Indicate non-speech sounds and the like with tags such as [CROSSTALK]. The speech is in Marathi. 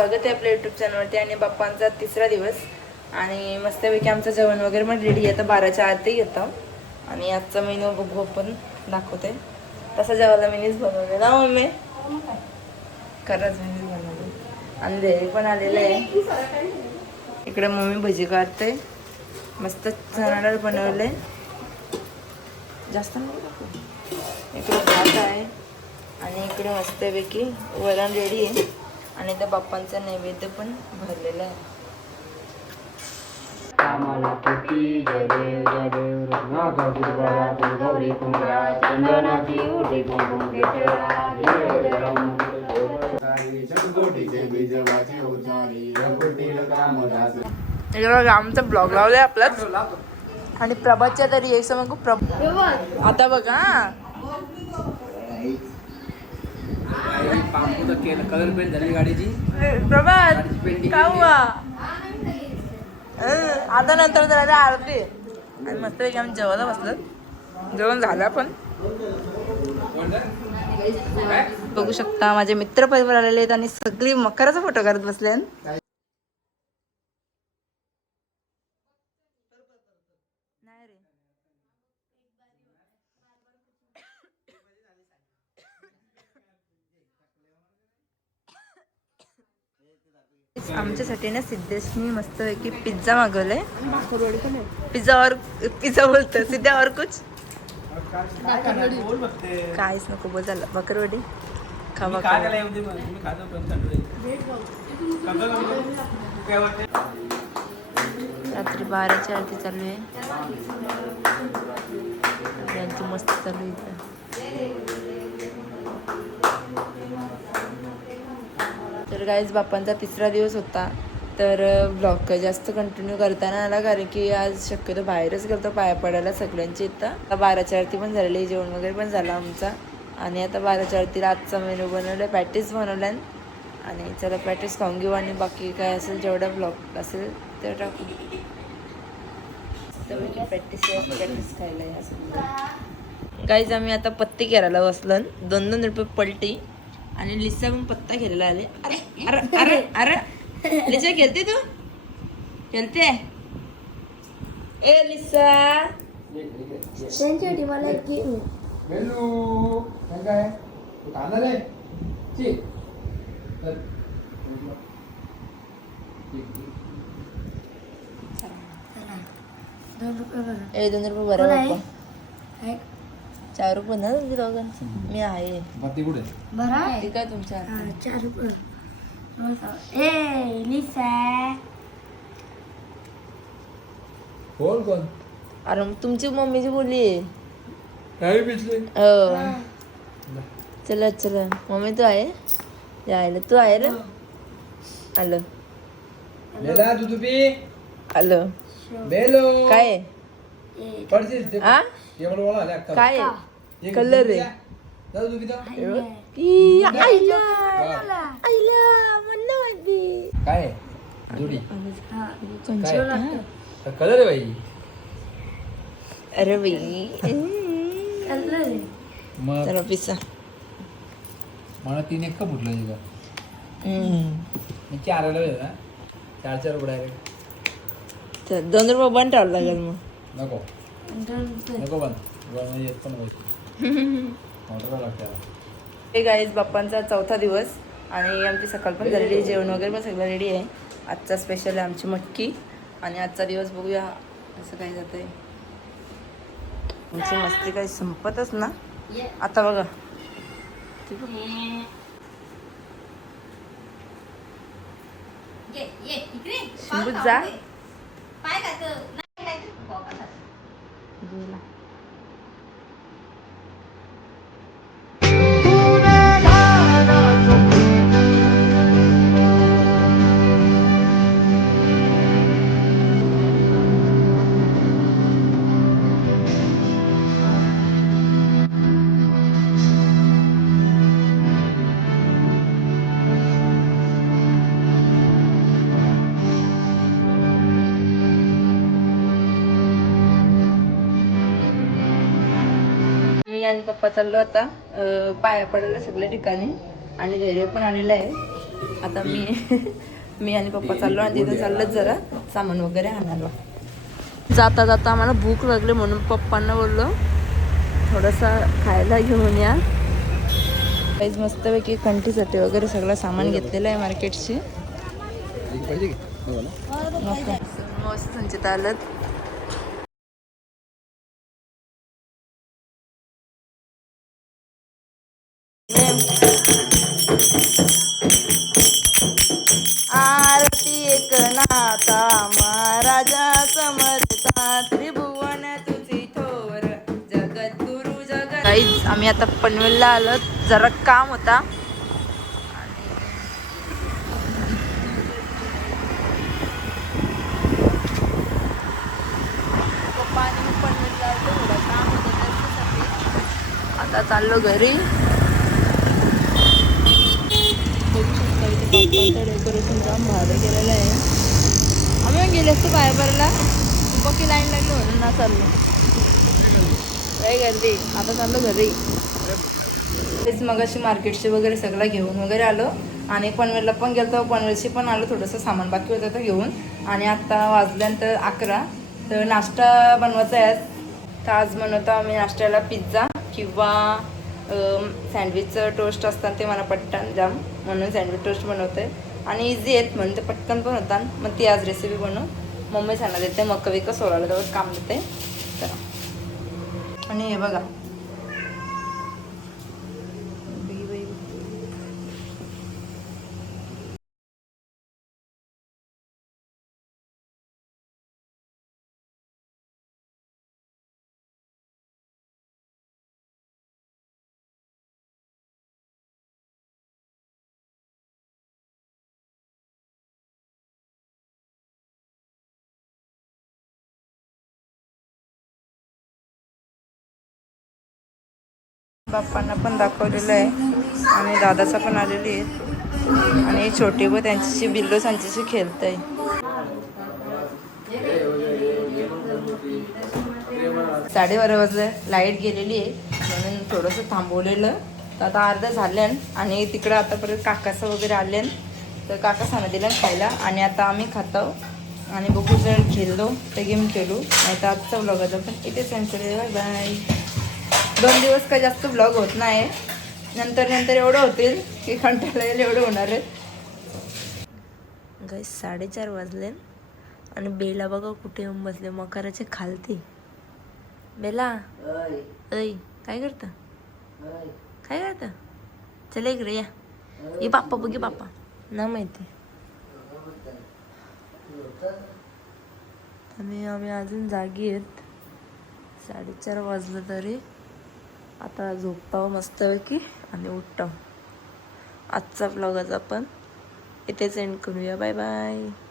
स्वागत आहे आपल्या यूट्यूब चॅनलवरती आणि बाप्पांचा तिसरा दिवस. आणि मस्तपैकी आमचं जेवण वगैरे पण रेडी येतं आता बाराच्या आतही येतं. आणि आजचा मेनू बघू आपण. दाखवते. तसा जेवायला मीनीच बनवले. ना मम्मी? खरंच मीनीच बनवले. आणि देवी पण आलेलं आहे. इकडे मम्मी भजी काढते. मस्त चणाडाळ बनवले. जास्त नाही इकडे भात आहे. आणि इकडे मस्तपैकी वरण रेडी आहे. आणि त्या बाप्पांचा नैवेद्य पण भरलेला आहे. कामाला कोटी जय देव जय देव रत्नाकर दुर्बला दुर्गौरी कुंभरा चंदनाची उठी कुंकुम केशरा जय जय राम. चटकोटीचे बीज वाचे उचारी रघुतील कामदास इकडे बघा, आमचा ब्लॉग लावलाय आपलाच. आणि प्रभातच्या तरी एक समज खूप प्रभ आता बघा हा. कलर पेंट झाली गाडीची. प्रभात का हुआ आता नंतर जरा आरती आणि मस्त आम्ही जेवायला बसलो. जेवण झालं पण. बघू शकता माझे मित्र परिवार आलेले आहेत आणि सगळी मकराचा फोटो करत बसले आमच्यासाठी ना सिद्धेशनी मस्त पैकी पिझ्झा मागवलाय. पिझ्झा और पिझ्झा बोलतो सिद्धा और कुछ? काहीच नको बोल झालं. बकरवडी खावा. रात्री बाराची आरती चालू आहे. मस्त चालू आहे तर गाईज बाप्पांचा तिसरा दिवस होता. तर ब्लॉग जास्त कंटिन्यू करताना आला कारण की आज शक्यतो बाहेरच गेलो पाया पडायला सगळ्यांची इथं. बाराच्या आरती पण झालेली जेवण वगैरे पण झालं आमचा. आणि आता बाराच्या आरतीला आजचा मेनू बनवला पॅटीस बनवल्या. आणि चला पॅटीस खाऊन घेऊ आणि बाकी काय असेल जेवढा ब्लॉग असेल ते टाकू. पॅटीस पॅटीस खायला या गाईज आम्ही आता पत्ती करायला बसलो दोन दोन रुपये पलटी. आणि लिसा पण पत्ता खेळायला आले. अरे [LAUGHS] अरे अरे अरे. लिसा खेळते तू? खेळते? ए लिसा त्यांच्यासाठी मला एक गेम मेलू. काय काय? तू खाणार आहे ठीक चल. दोन रुपये बरं ए दोन रुपये बरं कोण आहे? बाप्पा आहे चार रुपये ना तुमच्या दोघांचं. मी आहे. कुठे? बरं आहे. आहे तुमच्या हा, चार रुपये ए लिसा कोण कोण? अरे मग तुमची मम्मीची बोली आहे. काय पिचले? हो. चला चला. मम्मी तू आहे? यायला. तू आहे ना आलं. बेला तू तुपी आलं. बेलो काय? आहे? पडशील ते आ अक्का काय? एक कलर आहे. ई, आईला. आईला म्हणलं माहिती काय आहे? जोडी? हा. कलर आहे बाई अरे बाई हम्म. कलर आहे. मग चला पिसा मला तीन एक का फुटलं तिथं हम्म. मी चार आलं पाहिजे ना चार चार उघडा तर दोन रुपये बंद ठेवावं लागेल मग नको. नको येत पण लागते हे गाईज बाप्पांचा चौथा दिवस आणि आमची सकाळ पण झालेली आहे, जेवण वगैरे पण सगळं रेडी आहे. आजचा स्पेशल आहे आमची मटकी. आणि आजचा दिवस बघूया असं काय जात आहे आमची मस्ती काही संपतच ना? आता बघा. शिंबूत जा. गेला. मी आणि पप्पा चाललो आता पाया पडायला सगळ्या ठिकाणी आणि धैर्य पण आलेलं आहे. आता मी [LAUGHS] मी आणि पप्पा चाललो आणि तिथं चाललं जरा सामान वगैरे आणायला. जाता जाता आम्हाला भूक लागली म्हणून पप्पांना बोललो थोडंसं खायला घेऊन या. काहीच मस्तपैकी कंठीसाठी वगैरे सगळं सामान घेतलेलं आहे मार्केटची नको मस्त संचित आलं. आरती एक नाता महाराजा समर्था त्रिभुवन तुझी थोर गुरु जगत आम्ही आता पनवेलला आलो. जरा काम होता. काम आता चाललो घरी बघू शकता डेकोरेशन काम भारी केलेलं आहे. आम्ही गेले असतो बाहेर भरला पक्की लाईन लागली म्हणून ना चाललो. काय गर्दी? आता चाललो घरी. तेच मग अशी मार्केटचे वगैरे सगळं घेऊन वगैरे आलो. आणि पनवेलला पण गेलो तर पण आलो. थोडंसं सामान बाकी होतं तर घेऊन. आणि आत्ता वाजल्यानंतर अकरा. तर नाश्ता बनवायचा आहे. तर आज बनवतो आम्ही नाश्त्याला पिझ्झा किंवा सँडविचचं टोस्ट असतात ते मला पटकन जाम म्हणून सँडविच टोस्ट बनवते आणि इझी आहेत म्हणून ते पटकन पण होतात. मग ती आज रेसिपी बनवून मम्मी सांगत देते मग कवी का सोडायला काम देते तर आणि हे बघा. बाप्पांना पण दाखवलेलं आहे. आणि दादाचा पण आलेली आहे. आणि छोटी व त्यांच्याशी बिल्लो त्यांच्याशी खेळत आहे साडेबारा वाजले. लाइट गेलेली आहे. म्हणून थोडंसं थांबवलेलं. तर आता अर्धं झाल्यान आणि तिकडं आतापर्यंत काकाचं वगैरे आल्यान तर काका सांगत खायला. आणि आता आम्ही खातो. आणि बघू जर खेळलो तर गेम खेळू. नाही तर आजचा ब्लॉग पण इथेच सेंड बाय दोन दिवस काही जास्त ब्लॉग होत नाही नंतर नंतर एवढं होतील की कंटाळा येईल एवढं होणार आहे. गाई साडेचार वाजले आणि बेला बघा कुठे येऊन बसले मकराचे खालती. बेला ऐ काय करता? काय करता? चला इकडे या. ये बाप्पा बघे बाप्पा. ना माहिती. आणि आम्ही अजून जागी आहेत साडेचार वाजलं तरी. आता झोपतावं मस्तपैकी आणि उठताव. आजचा ब्लॉग आज आपण इथेच एंड करूया. Bye bye